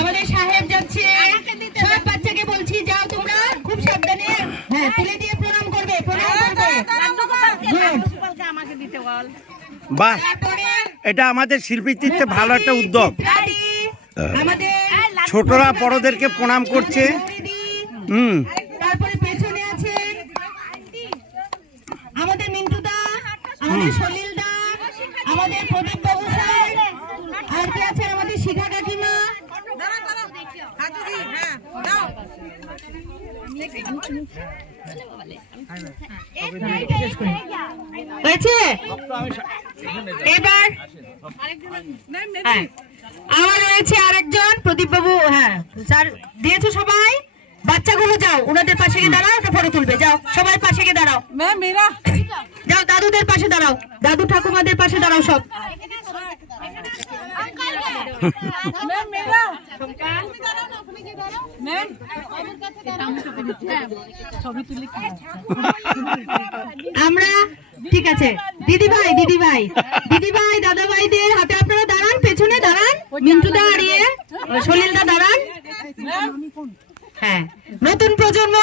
আমাদের সাহেব যাচ্ছে। সব বাচ্চাকে বলছি যাও তোমরা খুব সাবধানে। হ্যাঁ তুলে দিয়ে প্রণাম করবে প্রণাম করবে। আমাকে দিতে বল। বাহ। এটা আমাদের শিল্পীর ভালো একটা উদ্যোগ। ছোটরা বড়দেরকে প্রণাম করছে। হুম। তারপরে পেছনে আছে আমাদের মিন্টু দা আমাদের সলিল দা আমাদের প্রদীপ বাবু স্যার আর কে আছে? আমাদের শিখা কাকিমা হয়েছে? এবার হ্যাঁ। আমার রয়েছে আরেকজন প্রদীপ বাবু হ্যাঁ স্যার দিয়েছ সবাই? বাচ্চাগুলো যাও ওনাদের পাশে গিয়ে দাঁড়াও একটা ফটো তুলবে যাও সবাই পাশে গিয়ে দাঁড়াও। যাও দাদুদের পাশে দাঁড়াও দাদু ঠাকুমাদের পাশে দাঁড়াও সব। আমরা ঠিক আছে। দিদি ভাই দিদি ভাই দিদি ভাই দাদা ভাইদের হাতে আপনারা দাঁড়ান পেছনে দাঁড়ান। মিন্টু দা দাঁড়িয়ে সলিল দা দাঁড়ান। হ্যাঁ নতুন প্রজন্ম।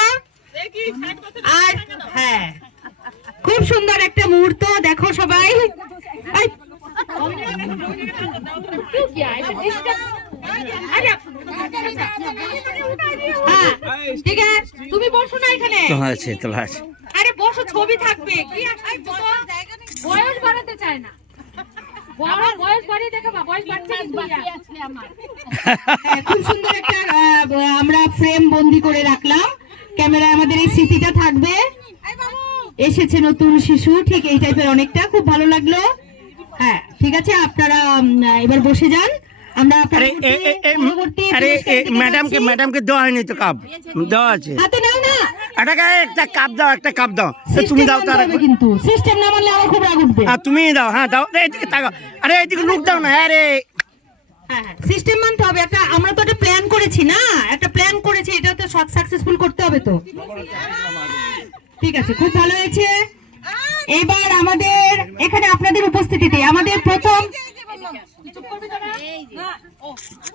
আর হ্যাঁ খুব সুন্দর একটা মুহূর্ত দেখো সবাই। সুন্দর একটা আমরা ফ্রেম বন্দি করে রাখলাম ক্যামেরায় আমাদের এই স্মৃতিটা থাকবে এসেছে নতুন শিশু ঠিক এই টাইপের অনেকটা খুব ভালো লাগল হ্যাঁ ঠিক আছে আপনারা এবার বসে যান। আমরা আরে আরে ম্যাডামকে ম্যাডামকে দেওয়া হয়নি তো কাপ দেওয়া আছে। হাতে নাও না। একটা একটা কাপ দাও একটা কাপ দাও। তুমি দাও তার কিন্তু। সিস্টেম না মানলে আমার খুব রাগ উঠবে। আর তুমি দাও হ্যাঁ দাও। এইদিকে তাকাও। আরে এইদিকে লুক দাও না হ্যাঁ রে। সিস্টেম মানতে হবে। একটা আমরা তো একটা প্ল্যান করেছি না? একটা প্ল্যান করেছি এটা তো সাকসেসফুল করতে হবে তো। ঠিক আছে খুব ভালো হয়েছে। এবার আমাদের এখানে আপনাদের উপস্থিতিতে আমাদের প্রথম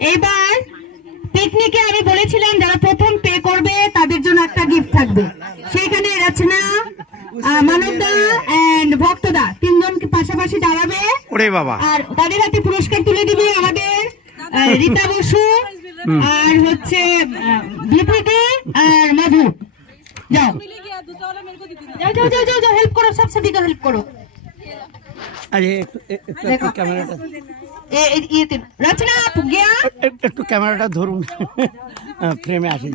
এইবার পিকনিকে আমি বলেছিলাম যারা প্রথম পে করবে তাদের জন্য একটা গিফট থাকবে। সেখানে রচনা মানবদা এন্ড ভক্তদা তিনজনকে পাশাপাশি দাঁড়াবে? ওরে বাবা। আর তাদের হাতে পুরস্কার তুলে দিবে আমাদের রীতা বসু আর হচ্ছে বিপ্রীতি আর মধু। যাও। যাও যাও যাও যাও যাও হেল্প করো সব সবিকে হেল্প করো। আরে। ক্যামেরাটা। ইয়েতে রচনা একটু ক্যামেরাটা ধরুন। ফ্রেমে আসি।